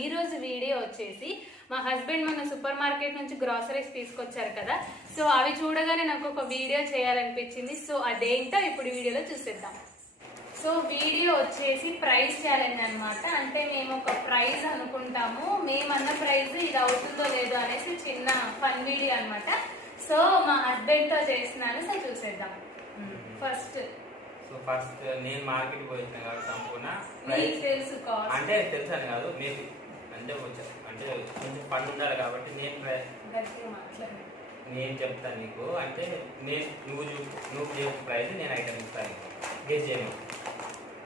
ఈ రోజు వీడియో వచ్చేసి మా హస్బెండ్ మన సూపర్ మార్కెట్ నుంచి గ్రాసరీస్ తీసుకొచ్చారు కదా, సో అవి చూడగానే నాకు ఒక వీడియో చేయాలనిపించింది. సో అదేంటో ఇప్పుడు వీడియోలో చూసేద్దాం. సో వీడియో వచ్చేసి ప్రైస్ ఛాలెంజ్ అనమాట. అంటే మేము ఒక ప్రైజ్ అనుకుంటాము, మేమన్న ప్రైజ్ ఇది అవుతుందో లేదో అనేసి చిన్న ఫన్ వీడియో అనమాట. సో మా హస్బెండ్ తో చేస్తున్నాను, సో చూసేద్దాం. ఫస్ట్ నేను మార్కెట్ పోయిన కాబట్టి సంపూర్ణ తెలుసు అంటే తెలుసాను కాదు, మేబీ అంటే అంటే కొంచెం పని ఉండాలి కాబట్టి నేను చెప్తాను నీకు. అంటే నువ్వు చెప్పే ప్రైస్ నేను ఐటమ్ ఇస్తాను, గెస్ చేయను.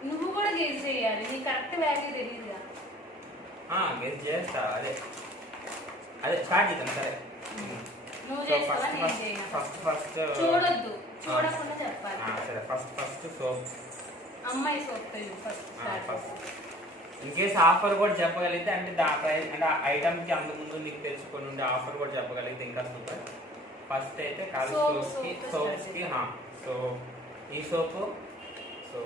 నువ్వు కూడా గెస్ చేయాలి, నీ కరెక్ట్ వాల్యూ తెలియదుగా. గెస్ చేస్తా. అదే స్టార్ట్ చేద్దాం. సరే ఫస్ట్ చూడొద్దు, చూడకుండా చెప్పాలి. సరే ఫస్ట్ సోప్, అమ్మాయి soap first. In case offer కూడా చెప్పగలిగితే అంటే అంటే ఐటమ్ కి అంత ముందు నీకు తెలుసుకొని ఉండే ఆఫర్ కూడా చెప్పగలిగితే ఇంకా సూపర్. ఫస్ట్ అయితే సోప్స్ కి సో ఈ సోపు, సో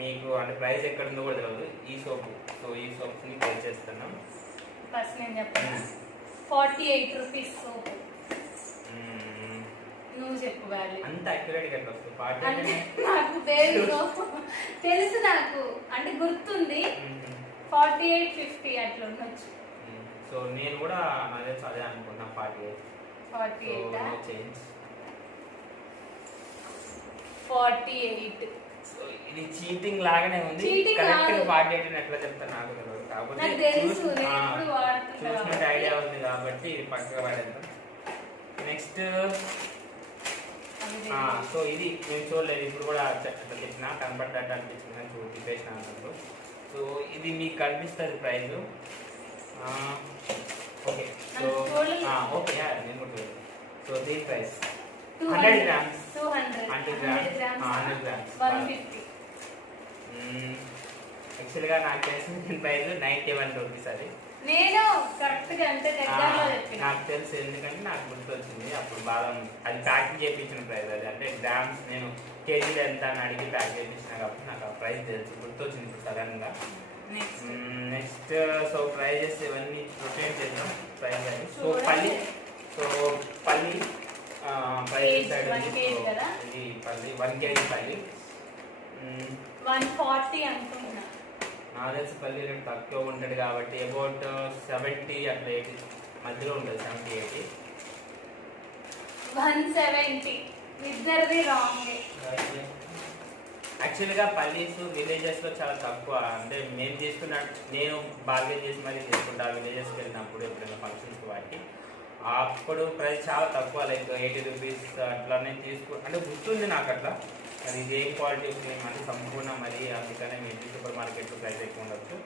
మీకు అంటే ప్రైస్ ఎక్కడ ఉందో కూడా తెలియదు. ఈ సోపు, సో ఈ సోప్స్ ని పే చేస్తున్నాం. ఫస్ట్ నేను చెప్పాను 48 రూపీస్ సోపు. నువ్వు చెప్పు వాల్యూ. అంత అక్యురేట్ గా వస్తుంది. నాకు పేరు తెలుసు, నాకు అంటే గుర్తుంది. 48, 50 అట్లా ఉండొచ్చు. సో నేను కూడా అదే అనుకున్నా. 48 చేంజ్ 48. సో ఇది చీటింగ్ లాగానే ఉంది. కరెక్ట్ 48 ఎట్లా చెప్తా నాకు తెలియదు, కాకపోతే చూసినట్టు ఐడియా ఉంది కాబట్టి ఇది పక్కగా పడేద్దాం. నెక్స్ట్ సో ఇది నేను చూడలేదు, ఇప్పుడు కూడా అట్లా చెప్పిన కనపడ్డట్టు అనిపించింది కానీ తిప్పేసిన అన్నట్టు. సో ఇది మీకు కనిపిస్తుంది ప్రైస్. ఓకే సో ఓకే నేను కూడా చూడలేదు. సో దీని ప్రైస్ 100 grams. 100 grams 150. యాక్చువల్గా నాకు తెలిసిన ప్రైస్ 91 రూపీస్. అది నేను కరెక్ట్ గా అంటే దగ్గరలో చెప్పిన. నాకు తెలుసు, ఎందుకంటే నాకు గుర్తొచ్చింది అప్పుడు బాగా అది ప్యాకింగ్ చేయించిన ప్రైస్. అది అంటే గ్రామ్స్ నేను కేజీలు ఎంత అని అడిగి ప్యాక్ చేయించిన కాబట్టి నాకు ఆ ప్రైస్ తెలుసు, గుర్తొచ్చింది ఇప్పుడు సడన్ గా. నెక్స్ట్ సో ప్రైజెస్ ఇవన్నీ రొటేట్ చేద్దాం. ప్రైస్ అని సో పల్లి ప్రైస్ ఇది పల్లి 1 kg పల్లి 140 అనుకుంటున్నా. నాకు తెలిసి పల్లి రేట్ తక్కువ ఉంటుంది కాబట్టి అబౌట్ 70 అట్లా 80 మధ్యలో ఉంటుంది. 70, 80. 170 ఇద్దరిది రాంగ్. యాక్చువల్గా పల్లీస్ విలేజెస్ లో చాలా తక్కువ. అంటే నేను బార్గెన్ చేసి మరీ తీసుకుంటా విలేజెస్కి వెళ్ళినప్పుడు ఎప్పుడైనా ఫంక్షన్స్ వాటికి. అప్పుడు ప్రైస్ చాలా తక్కువ, లైక్ 80 రూపీస్ అట్లానే అంటే గుర్తుంది నాకు అట్లా. అది ఇది ఏం క్వాలిటీ వస్తుంది అంటే సంపూర్ణ మరి, అందుకనే మీ సూపర్ మార్కెట్లో ప్రైస్ ఎక్కువ ఉండొచ్చు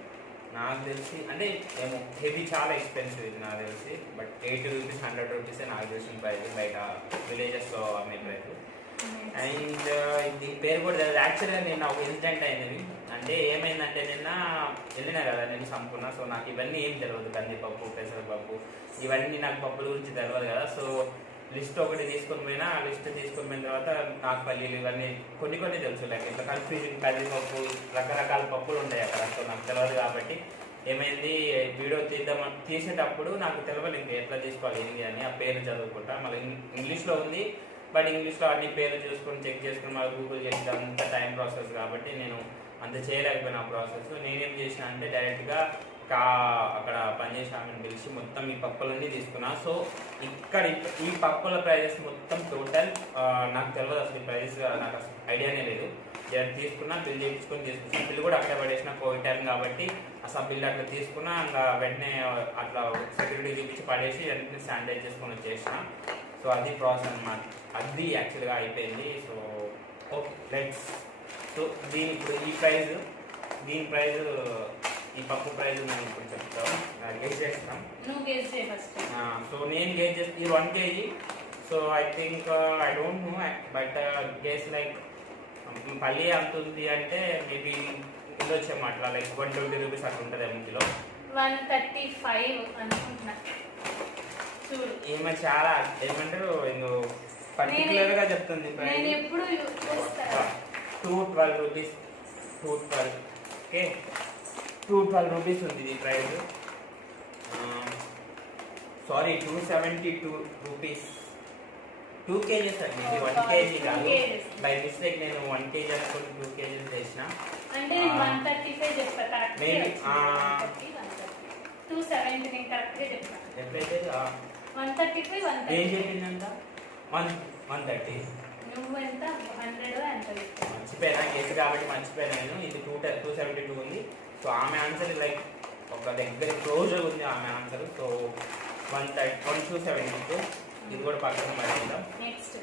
నాకు తెలిసి. అంటే ఏమో హెవీ చాలా ఎక్స్పెన్సివ్ ఇది నాకు తెలిసి. బట్ 80 రూపీస్ 100 రూపీసే నాకు తెలిసిన ప్రైస్ బయట విలేజెస్లో అమ్మే ప్రైస్. అండ్ దీని పేరు కూడా యాక్చువల్గా నేను ఒక ఇన్సిడెంట్ అయింది. అంటే ఏమైందంటే నిన్న వెళ్ళినా కదా నేను సంపూర్ణ. సో నాకు ఇవన్నీ ఏం తెలియదు, కందిపప్పు పెసరపప్పు ఇవన్నీ నాకు పప్పుల గురించి తెలియదు కదా. సో లిస్ట్ ఒకటి తీసుకొని పోయినా, ఆ లిస్ట్ తీసుకొని పోయిన తర్వాత నాకు పల్లీలు ఇవన్నీ కొన్ని తెలుసు. లైక్ ఇట్లా కన్ఫ్యూజన్ కందిపప్పు రకరకాల పప్పులు ఉంటాయి అక్కడ. సో నాకు తెలియదు కాబట్టి ఏమైంది, వీడియో తీసేటప్పుడు నాకు తెలియదు ఇంకా ఎట్లా తీసుకోవాలి ఏంటి అని. ఆ పేరు చదువుకుంటా మళ్ళీ ఇంగ్లీష్లో ఉంది, బట్ ఇంగ్లీష్లో అన్ని పేర్లు చూసుకొని చెక్ చేసుకుని మళ్ళీ గూగుల్ చేసి అంత టైం ప్రాసెస్ కాబట్టి నేను అంత చేయలేకపోయినా ఆ ప్రాసెస్. నేనేం చేసిన అంటే డైరెక్ట్గా అక్కడ పనిచేసిన ఆమెను పిలిచి మొత్తం ఈ పప్పులన్నీ తీసుకున్నా. సో ఇక్కడ ఈ పప్పుల ప్రైజెస్ మొత్తం టోటల్ నాకు తెలియదు అసలు. ఈ ప్రైజెస్ నాకు అసలు ఐడియానే లేదు. తీసుకున్నా, బిల్ చేయించుకొని తీసుకున్నా. బిల్ కూడా అక్కడ పడేసిన కోవిడ్ టైం కాబట్టి అసలు బిల్ అట్లా తీసుకున్నా, ఇంకా వెంటనే అట్లా సెక్యూరిటీ చూపించి పడేసి వెంటనే శానిటైజ్ చేసుకొని వచ్చేసిన. సో అది ప్రాసెస్ అన్నమాట. అది యాక్చువల్గా అయిపోయింది. So okay let's. సో ఇప్పుడు ఈ ప్రైస్ ఈ పప్పు ప్రైస్ నేను ఇప్పుడు చెప్తాను, గెస్ చేస్తాం. సో నేను గెస్ చేస్తాను ఈ 1 kg. So I think I don't know, but guess like పల్లి అంత ఉంది అంటే మేబీ కిలో వచ్చేమో అట్లా లైక్ 120 రూపీస్ అట్లా ఉంటుంది కిలో. 135 అనుకుంటున్నా. ఏమో చాలా ఏమంటారు పర్టికులర్ గా చెప్తుంది. 212 రూపీస్ 212. ఓకే 212 రూపీస్ ఉంది ఇది ప్రైస్. Sorry 272 rupees. 2 కేజీస్ అండి, ఇది 1 కేజీ కాదు. బై మిస్టేక్ నేను 1 కేజీ అనుకుంటే 2 కేజీస్ చేసిన. అంటే 135 చెప్తా కరెక్ట్. మేబీ 270 నేను కరెక్ట్ గా చెప్తా. ఎప్పుడైతే 135 ఏం 130. చెప్పిందంట 130. నువ్వు ఎంత 100 ఎంత చెప్తావు? మర్చిపోయినా గెస్ కాబట్టి మర్చిపోయినా నేను. ఇది 272 ఉంది. సో ఆమె ఆన్సర్ లైక్ ఒక దగ్గర క్లోజర్ ఉంది ఆమె ఆన్సర్. సో 272. ఇది కూడా పక్కన పడుతుందాం. నెక్స్ట్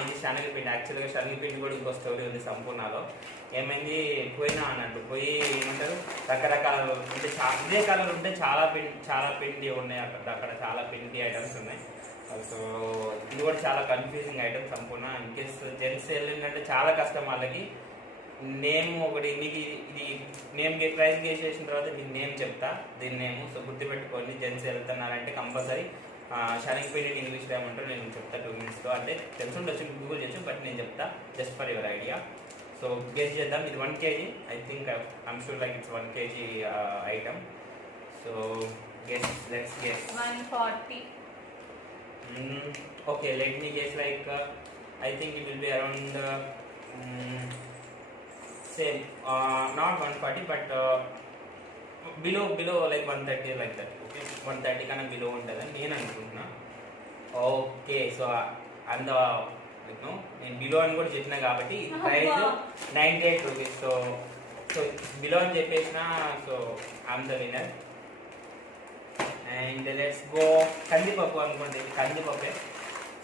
ఇది శనగపిండి. యాక్చువల్గా శనగపిండి కూడా ఇంకో స్టోరీ ఉంది సంపూర్ణలో. ఏమైంది, పోయినా అన్నట్టు పోయి ఏమంటారు రకరకాల అంటే ఇదే కలర్ ఉంటే చాలా పిండి ఉన్నాయి అక్కడ చాలా పిండి ఐటమ్స్ ఉన్నాయి. సో ఇది కూడా చాలా కన్ఫ్యూజింగ్ ఐటమ్ సంపూర్ణ. ఇన్కేస్ జెంట్స్ సెల్లింగ్ అంటే చాలా కష్టం వాళ్ళకి. నేమ్ ఒకటి మీకు ఇది నేమ్ ప్రైస్ చేసిన తర్వాత దీని నేమ్ చెప్తా, దీని నేమ్. సో గుర్తుపెట్టుకోండి, జెంట్స్ వెళ్తున్నారంటే కంపల్సరీ శనగపిండి ఇంగ్లీష్లో ఏమంటారు నేను చెప్తా 2 minutesలో. అంటే తెలిసి ఉండొచ్చు, గూగుల్ చేయొచ్చు, బట్ నేను చెప్తా just for your idea. So guess చేద్దాం. ఇది 1 kg. I think I'm sure like it's 1 kg item. So let's guess. 140. Okay, let me guess like I think it will be around same not 140 but below like 130 like that. Okay, 130 కన్నా below ఉంటుందని నేను అనుకుంటున్నా. Okay, so అంత నేను below అని కూడా చెప్పినా కాబట్టి ప్రైస్ 98 రూపీస్. సో బిలో అని చెప్పేసిన. So I'm the winner. And let's go కందిపప్పు అనుకోండి, కందిపప్పే.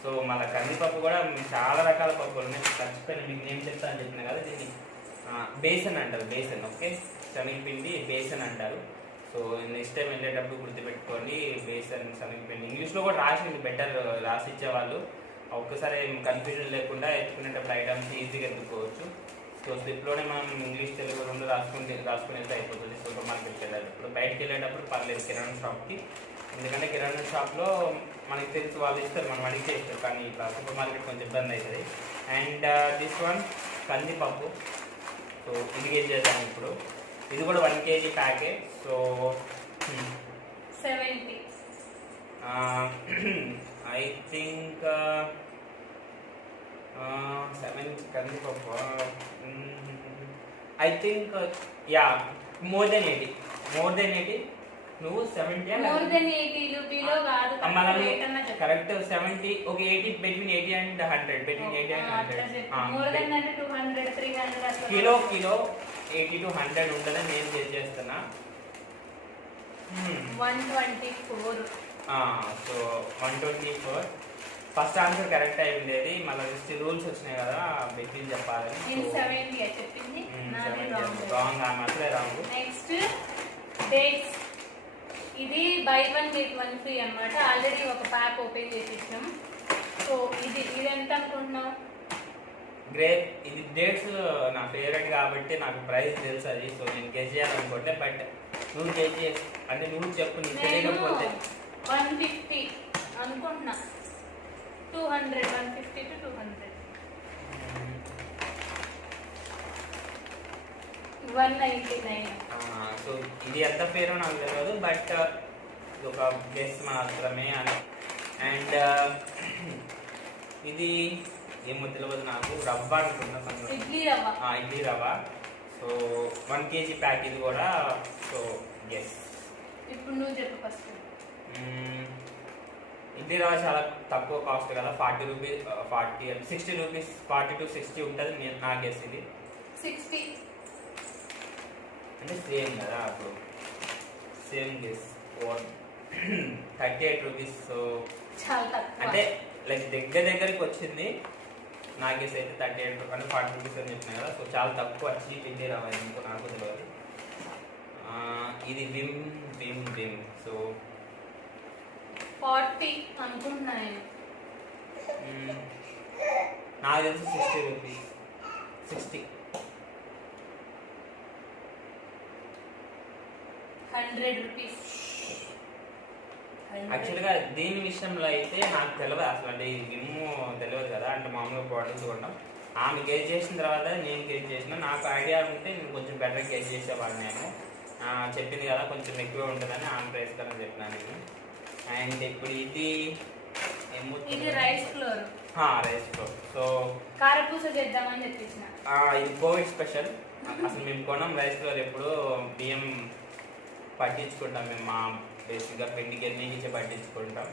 సో మళ్ళీ కందిపప్పు కూడా చాలా రకాల పప్పులు ఉన్నాయి. ఖచ్చితంగా మీకు నేను చెప్తా అని చెప్పిన కదా, దీన్ని బేసన్ అంటారు. బేసన్. ఓకే, శనగపిండి బేసన్ అంటారు. సో నెక్స్ట్ టైం వెళ్ళేటప్పుడు గుర్తుపెట్టుకోండి, బేసన్ శనగపిండి. ఇంగ్లీష్లో కూడా రాసింది, బెటర్ రాసి ఇచ్చేవాళ్ళు. ఒక్కసారి కన్ఫ్యూజన్ లేకుండా ఎత్తుకునేటప్పుడు ఐటమ్స్ ఈజీగా ఎత్తుకోవచ్చు. సో స్లిప్లోనే మనం ఇంగ్లీష్ తెలుగు 2 రాసుకుని వెళ్తే అయిపోతుంది. సూపర్ మార్కెట్కి వెళ్ళేటప్పుడు, బయటకు వెళ్ళేటప్పుడు పర్లేదు కిరాణా షాప్కి. ఎందుకంటే కిరాణా షాప్లో మనకి తెలుసు, వాళ్ళు ఇస్తారు, మనం అడిగితే ఇస్తారు. కానీ ఇట్లా సూపర్ మార్కెట్ కొంచెం ఇబ్బంది అవుతుంది. అండ్ దిస్ వన్ కందిపప్పు. సో ఇది కేజీ చేద్దాం ఇప్పుడు. ఇది కూడా 1 kg ప్యాకే. సో 70. ఐ థింక్ 7 కందిపప్పు. I think yeah more than 80. నువ్వు 70 మోర్ దెన్ 80 బిలో కాదు correct. 70. Okay, 80 between 80 and 100. between 80 and 100. More than అంటే 200 300 అట్లా. కిలో 80 to 100 ఉంటుందని నేను గెస్ చేస్తున్నా. 124. సో 124. ఫస్ట్ ఆన్సర్ కరెక్ట్ అయి ఉండేది. మళ్ళీ జస్ట్ రూల్స్ వచ్చినాయి కదా, బెట్టింగ్ చెప్పాలని. నేను 70 చెప్పింది, నాది రాంగ్. ఆమె అసలే రాంగ్. Next dates. ఇది బై 1 get 1 ఫ్రీ అన్నమాట. ఆల్రెడీ ఒక ప్యాక్ ఓపెన్ చేసి ఇచ్చినాం. సో ఇది ఎంత అనుకుంటున్నావు? గ్రేప్. ఇది డేట్స్ నా ఫేవరెట్ కాబట్టి నాకు ప్రైస్ తెలుసు అది. సో నేను గెస్ చేయాలనుకుంటే, బట్ నువ్వు గెస్ చేసి అంటే నువ్వు చెప్పు, నీకు తెలియకపోతే. 150 అనుకుంటున్నా. 200. 150 to 200. 199. సో ఇది ఎంత ఫేరో నాకు తెలియదు, బట్ ఇది ఒక గెస్ మాత్రమే. అండ్ ఇది ఏమో తెలియదు నాకు, రవ్వ అనుకుంటున్నా. ఇడ్లీ రవ్వ. సో 1 kg ప్యాక్ ఇది కూడా. So guess. ఇప్పుడు నువ్వు చెప్పు ఫస్ట్. ఇడ్లీ రవ్వ చాలా తక్కువ కాస్ట్ కదా, 40 రూపీస్ 60 రూపీస్ 40 to 60 ఉంటుంది నా గెస్. ఇది 60 అంటే సేమ్ కదా, అప్పుడు సేమ్ గెస్. 38 రూపీస్. సో చాలా తక్కువ అంటే లైక్ దగ్గరికి వచ్చింది. నా గెస్ అయితే 38 అంటే 40 రూపీస్ అని చెప్పినా కదా. సో చాలా తక్కువ చీప్ ఇడ్లీ రవ్వ ఇంకో నాకు తెలియదు. ఇది విమ్. సో 40 అనుకుంటున్నా నేను. నాకు తెలిసి 60 రూపీస్. 60. 100 రూపీస్. యాక్చువల్గా దీని విషయంలో అయితే నాకు తెలియదు అసలు. అంటే ఈ విమ్ తెలియదు కదా, అంటే మామూలుగా బాటిల్స్ కొన్నాం. ఆమె గెస్ చేసిన తర్వాత నేను గెస్ చేసిన. నాకు ఐడియా ఉంటే నేను కొంచెం బెటర్ గెస్ చేసేవాడిని. నేను చెప్పింది కదా కొంచెం ఎక్కువ ఉంటుందని ఆమె ప్రైస్ కదా చెప్పినాను నేను. అండ్ ఇప్పుడు ఇది rice flour. Rice flour. So కారపూస చేద్దామని చెప్పించిన. ఇది కోవిడ్ స్పెషల్. అసలు మేము కొనం రైస్ ఫ్లోర్. ఎప్పుడు బియ్యం పట్టించుకుంటాం మేము. మా బేసిక్గా పిండి గిన్నెకి పట్టించుకుంటాం.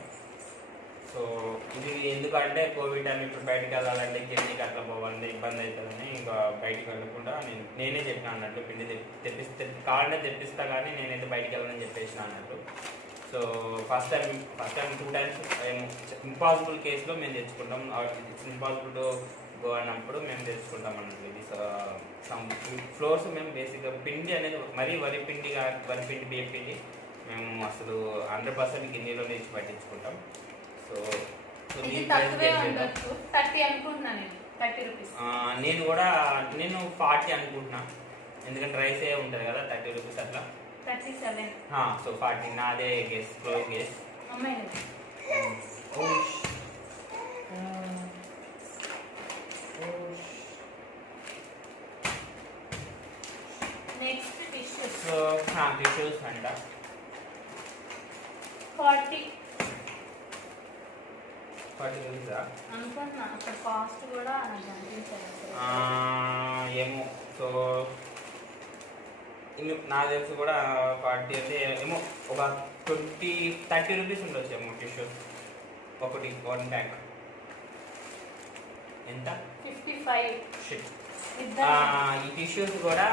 సో ఇది ఎందుకంటే కోవిడ్ అని ఇప్పుడు బయటకు వెళ్ళాలంటే గిన్నెకి అట్లా పోవాలి, ఇబ్బంది అవుతుందని ఇంకా బయటకు వెళ్ళకుండా నేనే చెప్పిన అన్నట్టు. పిండి తెప్పిస్తే కావాలంటే తెప్పిస్తా కానీ నేనైతే బయటకు వెళ్ళాలని చెప్పేసిన అన్నట్టు. So first time 2 times impossible కేసులో మేము తెచ్చుకుంటాం. ఇట్స్ ఇంపాసిబుల్ టు గో అన్నప్పుడు మేము తెచ్చుకుంటాం అన్నట్టు. ఇది సమ్ ఫ్లోర్స్ మేము బేసిక్గా పిండి అనేది మరీ వరి పిండి బియ్యం పిండి మేము అసలు 100% గిన్నెలో తెచ్చి పట్టించుకుంటాం. సో ఇది తక్కువే ఉండొచ్చు. 30 అనుకుంటున్నా నేను. 30 రూపీస్. నేను 40 అనుకుంటున్నా. ఎందుకంటే రైసే ఉంటుంది కదా 30 రూపీస్ అట్లా. 37. సో 40 నాదే గెస్. Close guess. అమ్మాయి నెక్స్ట్ టిష్యూస్. సో టిష్యూస్ అంట 40 రూపీసా అనుకుంటున్నా. అక్కడ కాస్ట్ కూడా నాకు అనిపించదు ఏమో. సో నా తెలిసి కూడా 40 అంటే ఏమో ఒక 30 రూపీస్ ఉండొచ్చు ఏమో టిష్యూస్ ఒకటి 1 ప్యాక్. ఎంత? 55. ఈ టిష్యూస్ కూడా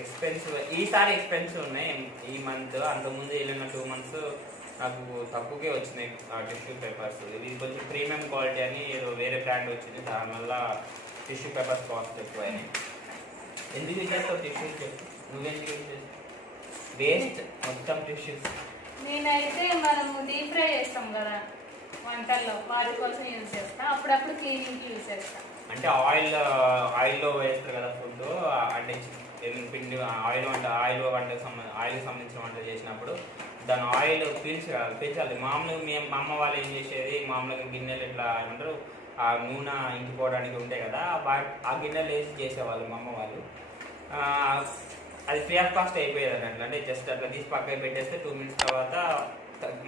ఎక్స్పెన్సివ్. ఈసారి ఎక్స్పెన్సివ్ ఉన్నాయి ఈ మంత్. అంతకుముందు వెళ్ళిన 2 months నాకు తక్కువకే వచ్చినాయి టిష్యూ పేపర్స్. ఇది కొంచెం ప్రీమియం క్వాలిటీ అని ఏదో వేరే బ్రాండ్ వచ్చింది. దానివల్ల టిష్యూ పేపర్స్ కాస్ట్ ఎక్కువైనాయి. ఎందుకు ఇచ్చేస్తావు టిష్యూస్ చెప్పు? నువ్వెందుకు యూజ్ చేస్తావు? వేస్ట్ మొత్తం టిష్యూస్. నేనైతే మనము డీప్ ఫ్రై చేస్తాం కదా వంటల్లో, వాటి కోసం యూజ్ చేస్తా. అప్పుడప్పుడు క్లీనింగ్కి యూజ్ చేస్తా. అంటే ఆయిల్లో వేస్తారు కదా ఫుడ్. అంటే పిండి వంటకు సంబంధించిన వంట చేసినప్పుడు దాని ఆయిల్ పీల్చాలి. మామూలుగా మా అమ్మ వాళ్ళు ఏం చేసేది, మామూలుగా గిన్నెలు ఇట్లా ఏమంటారు ఆ నూనె ఇంకిపోవడానికి ఉంటాయి కదా, ఆ గిన్నెలు వేసి చేసేవాళ్ళు మా అమ్మ వాళ్ళు. అది ఫ్రీ ఆఫ్ కాస్ట్ అయిపోయేది అన్నట్లు. అంటే జస్ట్ అట్లా తీసి పక్కన పెట్టేస్తే 2 minutes తర్వాత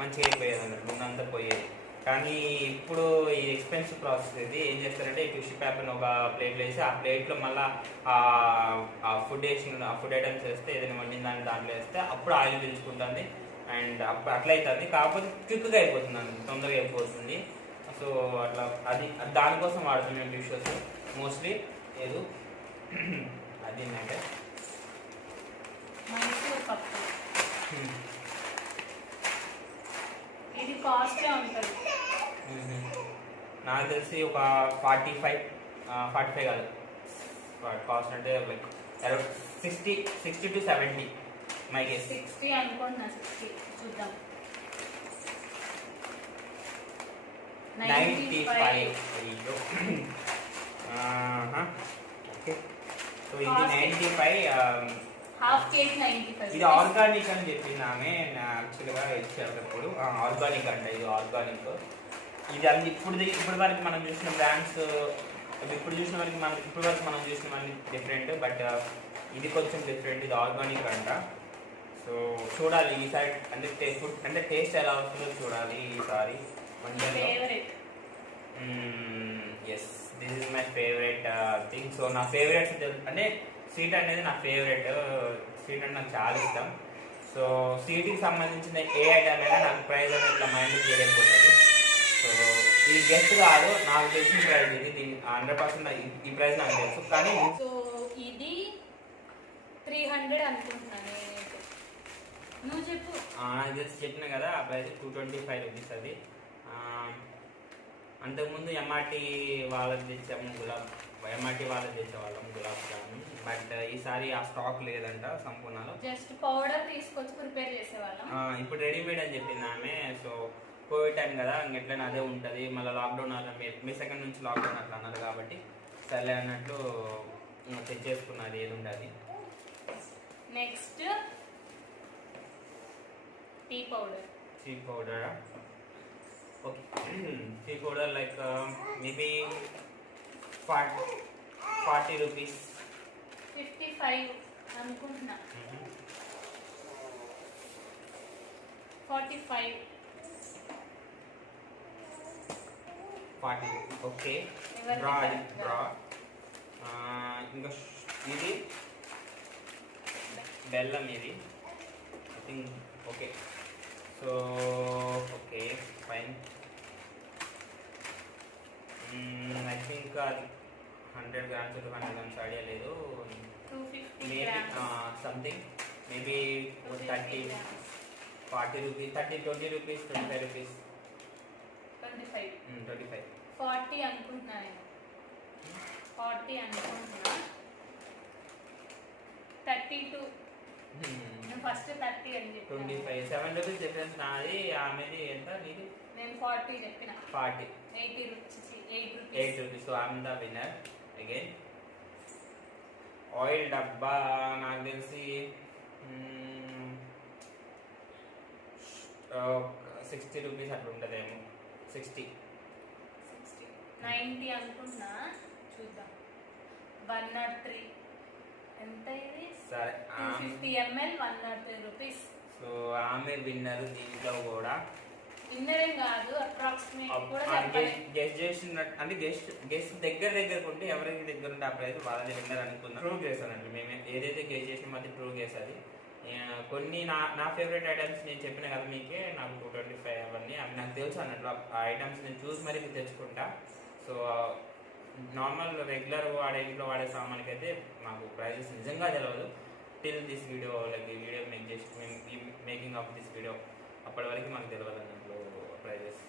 మంచిగా అయిపోయేది అన్నట్టు, నూనె అంతా పోయేది. కానీ ఇప్పుడు ఈ ఎక్స్పెన్సివ్ ప్రాసెస్ ఇది ఏం చేస్తారంటే ఈ టిష్యూ పేపర్ని ఒక ప్లేట్లో వేసి ఆ ప్లేట్లో మళ్ళీ ఆ ఫుడ్ ఐటమ్స్ వేస్తే ఏదైనా వండిన దాంట్లో వేస్తే అప్పుడు ఆయిల్ పీల్చుకుంటుంది. అండ్ అప్పుడు అట్లా అవుతుంది. కాకపోతే క్విక్గా అయిపోతుంది అండి, తొందరగా అయిపోతుంది. సో అట్లా దానికోసం వాడుతున్నాం మేము టిష్యూస్ మోస్ట్లీ. ఏదో అది ఏంటంటే ఇది కాస్ట్ ఉంటుంది. నాకు తెలిసి ఒక 45 కాదు కాస్ట్ అంటే like around 60 to 70 my guess. 60 అనుకుంటున్నా. 60 చూద్దాం. 95. ఓకే. సో ఇది 95. Half KG 95. ఇది ఆర్గానిక్ అని చెప్పింది ఆమె యాక్చువల్గా ఇచ్చేటప్పుడు. ఆర్గానిక్ అంటే ఇది ఆర్గానిక్. ఇది అది ఇప్పుడు వరకు మనం చూసిన బ్రాండ్స్ ఇప్పుడు వరకు మనం చూసినవన్నీ డిఫరెంట్. బట్ ఇది కొంచెం డిఫరెంట్. ఇది ఆర్గానిక్ అంట. సో చూడాలి ఈసారి అంటే టేస్ట్ ఎలా వస్తుందో చూడాలి ఈసారి. Yes, this is my favourite thing. So నా ఫేవరెట్స్ అంటే స్వీట్ అనేది నా ఫేవరెట్. స్వీట్ అంటే నాకు చాలా ఇష్టం. సో స్వీట్కి సంబంధించిన ఏ ఐటమ్ అయినా నాకు ప్రైజ్ అనేది ఇట్లా మైండ్ క్లియర్ అయిపోతుంది. సో ఈ గెస్ట్ కాదు, నాకు తెలిసిన ప్రైజ్ ఇది. దీన్ని 100% ఈ ప్రైజ్ నాకు తెలుసు. కానీ సో ఇది 300 అనుకుంటున్నాను నేనైతే. నువ్వు చెప్పు. నాకు తెలిసి చెప్పిన కదా ఆ ప్రైజ్ 225 రూపీస్. అది అంతకుముందు ఎంఆర్టీ వాళ్ళకి తెచ్చేవాళ్ళం గులాబ్ జామున్. బట్ ఈసారి ఆ స్టాక్ లేదంట సంపూర్ణలో. జస్ట్ పౌడర్ తీసుకొచ్చి ప్రిపేర్ చేసేవాళ్ళం. ఇప్పుడు రెడీమేడ్ అని చెప్పింది ఆమె. సో కోవిడ్ టైం కదా, ఎట్లయినా అదే ఉంటుంది. మళ్ళీ లాక్డౌన్ మీ సెకండ్ నుంచి లాక్డౌన్ అట్లా అన్నారు కాబట్టి సర్లే అన్నట్లు తెచ్చేసుకున్నది ఏది ఉండదు. Next tea powder. Okay, tea powder like maybe 40 rupees. 55 అనుకుంటున్నా. 45. 40. ఓకే, ఎవరిది డ్రా అది correct డ్రా. ఇంకా ఇది బెల్లం ఇది I think. Okay, so okay fine. I think అది 100 grams to 100 grams ఐడియా లేదు. 250 maybe grams. Something maybe 30 grams. 40 rupees, 30 20 rupees, 25 rupees, 25. 25. 40 అనుకుంటున్నా నేను. 40 అనుకుంటున్నా. 32. నేను ఫస్ట్ 30 అని చెప్పాను. 25, 7 రూపీస్ డిఫరెన్స్ నాది. ఆమెది ఎంత నీది? నేను 40 చెప్పిన. 40. 80 rupees. 8 8 rupees. So I'm the winner again. Oil డబ్బా నాకు తెలిసి 60 రూపీస్ అట్లా ఉంటుందేమో. 60. 90 అనుకుంటున్నా. చూద్దాం. 103. ఎంత ఇది? సరే, 250 ml 103 రూపీస్. సో ఆమె విన్నర్. దీంట్లో కూడా విన్నరేం కాదు, అప్రాక్సిమేట్ కూడా చెప్పాలి. గెస్ట్ చేసినట్టు అంటే గెస్ట్ దగ్గర ఉంటే ఎవరికి దగ్గర ఉంటే ఆ ప్రైస్ వాళ్ళది విన్నర్ అనుకుందాం. ట్రూ చేశానండి మేము ఏదైతే గెస్ట్ చేసిన అది ట్రూ గెస్ అది. కొన్ని నా ఫేవరెట్ ఐటమ్స్ నేను చెప్పిన కదా మీకే, నాకు 225 అవన్నీ అవి నాకు తెలుసు అన్నట్లు. ఆ ఐటమ్స్ నేను చూసి మరీ తెచ్చుకుంటా. సో నార్మల్ రెగ్యులర్ ఇంట్లో వాడే సామాన్కి అయితే మాకు ప్రైజెస్ నిజంగా తెలియదు. టిల్ దిస్ వీడియో లైక్ ఈ video making of this video అప్పటి వరకు మాకు తెలియదు అన్నట్లు ప్రైజెస్.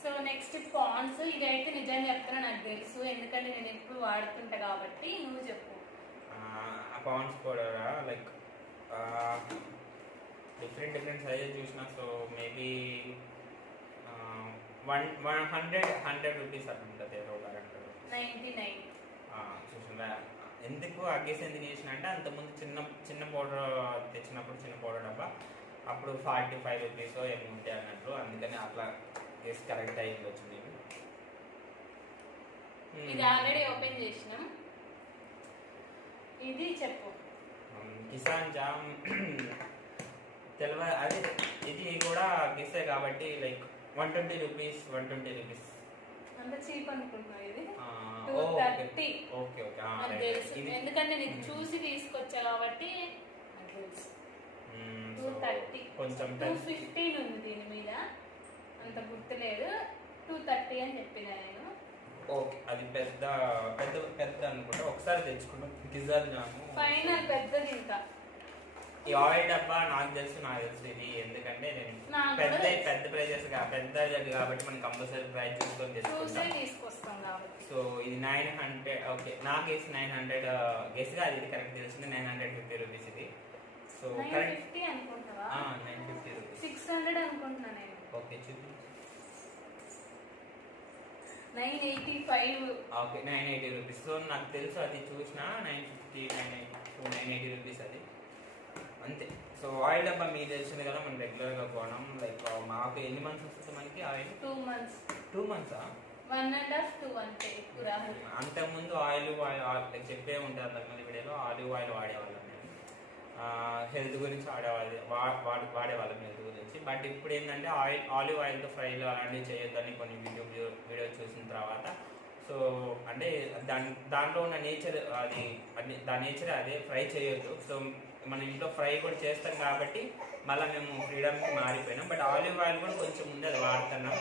So next pans. ఇదైతే నిజంగా చెప్తున్నా, నాకు తెలుసు ఎందుకంటే నేను ఎప్పుడు వాడుతుంటా కాబట్టి. నువ్వు చెప్పు. ఆ పాండ్స్ కూడా లైక్ డిఫరెంట్ సైజెస్ చూసిన. సో మేబీ 100 రూపీస్ అట్లా ఉంటుంది. 99. చూసిందా ఎందుకు అగ్గేసి ఎందుకు చేసిన అంటే అంతకుముందు చిన్న పౌడర్ తెచ్చినప్పుడు చిన్న పౌడర్ డబ్బా అప్పుడు 45 రూపీస్ ఏమి ఉంటాయి అన్నట్లు. అందుకని అట్లా వేసి కరెక్ట్ అయ్యింది వచ్చింది. ఇది ఆల్రెడీ ఓపెన్ చేసినాం. ఇది చెప్పు. కిసాన్ జామ్ తెలియదు అదే. ఇది కూడా గిస్తే కాబట్టి లైక్ 120 రూపీస్. 120 రూపీస్ అంత చీప్ అనుకుంటున్నా. ఇది ఓకే 230. ఓకే ఓకే నాకు తెలుసు ఎందుకంటే నేను చూసి తీసుకొచ్చా కాబట్టి నాకు తెలుసు. 230. కొంచెం 215 ఉంది దీని మీద, అంత గుర్తులేదు. 230 అని చెప్పిన నేను. ఓకే, అది పెద్ద పెద్ద పెద్ద అనుకుంటా. ఒకసారి తెచ్చుకుంటాం కిసాన్ జాము. ఫైనల్ పెద్దది. ఇంకా ఈ ఆయిల్ డబ్బా నాకు తెలుసు ఇది ఎందుకంటే నేను పెద్ద ప్రైజెస్ పెద్ద కాబట్టి మనం కంపల్సరీ ప్రైస్ చూసుకొని తీసుకొస్తాం కాబట్టి. సో ఇది 900. ఓకే, నాకు గెస్ 900 గెస్ గా ఇది కరెక్ట్ తెలిసింది. 950 రూపీస్ ఇది. సో 950 అనుకుంటావా? 950 రూపీస్. 600 అనుకుంటున్నా నేను. ఓకే చూపి. 985. Okay 980 rupees. సో నాకు తెలుసు అది చూసిన 950 980 రూపీస్ అది అంతే. సో ఆయిల్ డబ్బా మీకు తెలిసింది కదా, మనం రెగ్యులర్గా కొనం. లైక్ మాకు ఎన్ని మంత్స్ వస్తుంది మనకి oil? 2 months. 2 months 1.5 to 1 day. అంతకుముందు ఆయిల్ లైక్ చెప్పే ఉంటుంది అంతకుముందు వీడియోలో ఆలివ్ ఆయిల్ వాడేవాళ్ళం మేము. హెల్త్ గురించి వాడేవాళ్ళం హెల్త్ గురించి. బట్ ఇప్పుడు ఏంటంటే ఆలివ్ ఆయిల్తో ఫ్రైలు అలాంటివి చేయొద్దని కొన్ని వీడియో చూసిన తర్వాత సో అంటే దాంట్లో ఉన్న నేచర్ దాని నేచర్ అదే, ఫ్రై చేయొద్దు. సో మన ఇంట్లో ఫ్రై కూడా చేస్తాం కాబట్టి మళ్ళీ మేము ఫ్రీడమ్కి మారిపోయినాం. బట్ ఆలివ్ ఆయిల్ కూడా కొంచెం ఉంది, అది వాడుతున్నాం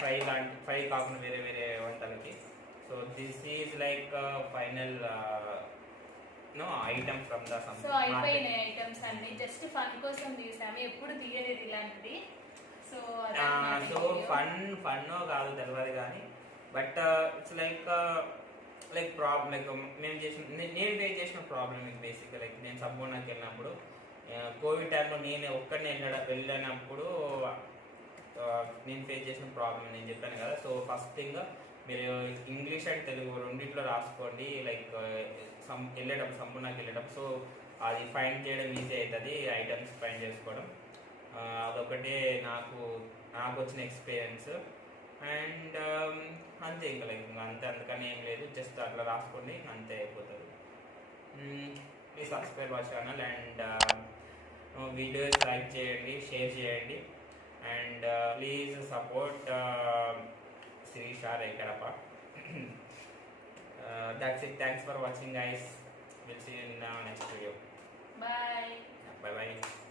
ఫ్రై కాకుండా వేరే వేరే వంటలకి. So this is like final item from the some. So అయిపోయినాయి ఐటమ్స్ అన్ని, జస్ట్ ఫన్ కోసం తీసాము, ఎప్పుడు తీయలేదు ఇలాంటిది. సో ఫన్ కాదు తెలియదు కానీ but it's like problem like నేను ఫేస్ చేసిన ప్రాబ్లం బేసిక్గా లైక్ నేను సంపూర్ణకి వెళ్ళినప్పుడు కోవిడ్ టైంలో నేను ఒక్కడిని వెళ్ళినప్పుడు నేను ఫేస్ చేసిన ప్రాబ్లం నేను చెప్పాను కదా. సో ఫస్ట్ థింగ్ మీరు ఇంగ్లీష్ అండ్ తెలుగు రెండిట్లో రాసుకోండి. లైక్ వెళ్ళేటప్పుడు సంపూర్ణకి వెళ్ళేటప్పుడు సో అది ఫైండ్ చేయడం ఈజీ అవుతుంది, ఐటమ్స్ ఫైండ్ చేసుకోవడం. అదొకటే నాకు వచ్చిన ఎక్స్పీరియన్స్. అండ్ అంతే ఇంకా లైక్ అంతే, అందుకని ఏం లేదు, జస్ట్ అట్లా రాసుకోండి అంతే అయిపోతుంది. Please subscribe our channel and videos like చేయండి, షేర్ చేయండి and please support Sireesha Rekadapa. That's it. Thanks for watching, guys. We'll see you in the next video. Bye. Bye bye.